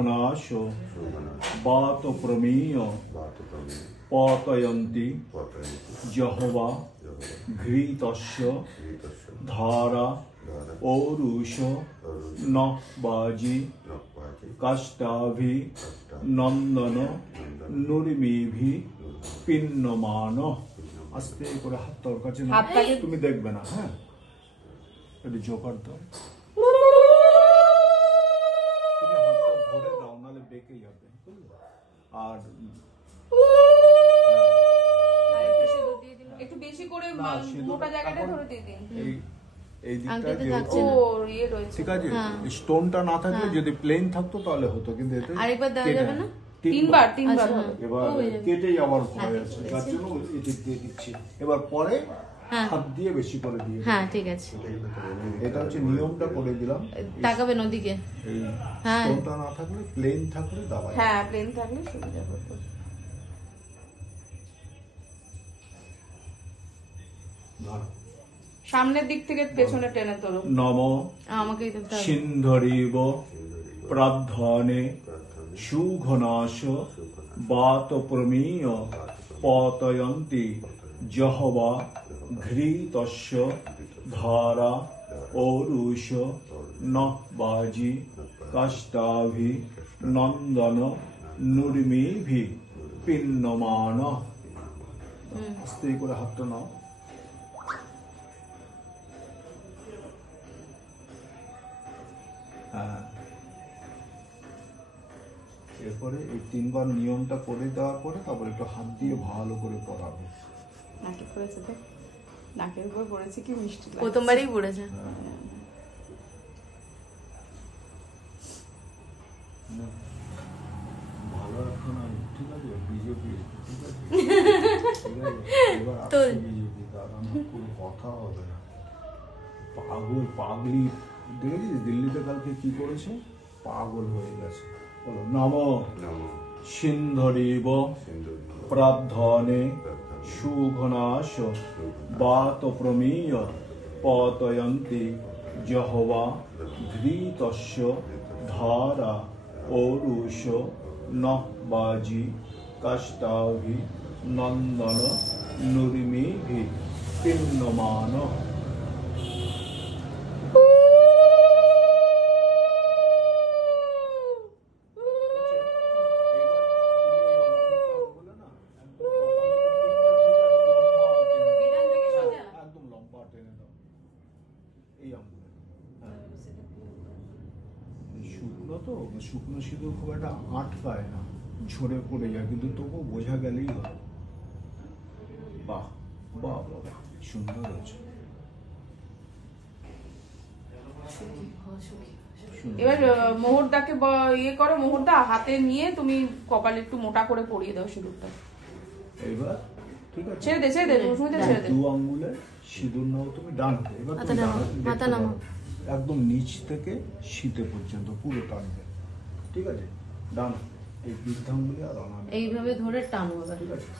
সুগণা বাত প্রমেয় পতয়ন্তি জহবা ঘৃতস্য ধারা ঔরুষ ন বাজি কাষ্টাভি নন্দন নুর্মিভি পিন্নমান আস্তে করে হাত তোর কাছে তুমি দেখবে না হ্যাঁ? একটু জোকার দাও মোটা জায়গাটা ধরে দিয়ে দিন এই এই দিকটা আংটিতে যেহেতু- থাকছে ও না। ইয়ে রয়েছে ঠিক আছে হ্যাঁ। স্টোনটা না থাকলে যদি প্লেন থাকতো তাহলে হতো কিন্তু এতে আরেকবার দেওয়া যাবে না? তিনবার। তিনবার আচ্ছা, এবার ও হয়ে যাবে। কেটে যাওয়ার ভয় আছে। যার জন্য এই দিয়ে দিচ্ছি। এবার পরে হ্যাঁ। হাত দিয়ে বেশি করে দিয়ে হ্যাঁ ঠিক আছে। এটা হচ্ছে নিয়মটা করে দিলাম। তাকাবেন ওদিকে। হ্যাঁ। স্টোনটা না থাকলে প্লেন থাকলে দাবাই হ্যাঁ প্লেন থাকলে সুবিধা হতো সামনের দিক থেকে পেছনে টেনে তোলো। নম তাহলে। সিন্ধরিব প্রাধ্বনে সুঘনাশ বাত প্রমেয় পতয়ন্তি জহবা ঘৃতস্য ধারা ঔরুষ ন বাজি কাষ্টাভি নন্দন নুর্মিভি পিন্নমান। আস্তে করে হাতটা নাও। এরপরে এই তিনবার নিয়মটা করে দেওয়ার পরে তারপরে একটু হাত দিয়ে ভালো করে পড়াবে নাকে পড়েছে তো নাকের উপর পড়েছে কি মিষ্টি প্রথমবারই পড়েছে। ভালো রাখো ঠিক আছে বিজেপি ঠিক আছে। এবার আসছে বিজেপি তার আমার কোনো কথা হবে না। পাগল পাগলি। দেখেছিস? দিল্লিতে কালকে কি করেছে? পাগল হয়ে গেছে। বলো নম। সিন্ধরিব। সিন্ধু প্রাধ্বনে সুঘনাশ। বাত প্রমেয়। পতয়ন্তি জহবা ঘৃতস্য ধারা। ঔরুষ ন বাজি। কাষ্টাভি নন্দন নুর্মিভি। পিন্নমান শুকনো তো? শুকনো সিঁদুর খুব একটা আটকায় না। ঝরে পড়ে যায় কিন্তু তবু বোঝা গেলেই হলো বাহ বাহ সুন্দর হয়েছে। এবার আহ, মোহরদাকে ব- ইয়ে করো মোহরদা হাতে নিয়ে তুমি কপালে একটু মোটা করে পরিয়ে দাও সিঁদুরটা। এইবার ঠিক আছে। ছেড়ে দে ছেড়ে দে ছেড়ে দে। দু আঙ্গুলে সিঁদুর নাও তুমি ডান হাতে। এবার মাথা তুমি একদম নিচ থেকে শীতে পর্যন্ত পুরো টানবে। ঠিক আছে? ডান। এই বৃদ্ধাঙ্গুলি আর এইভাবে ধরে টানবো। ঠিক আছে?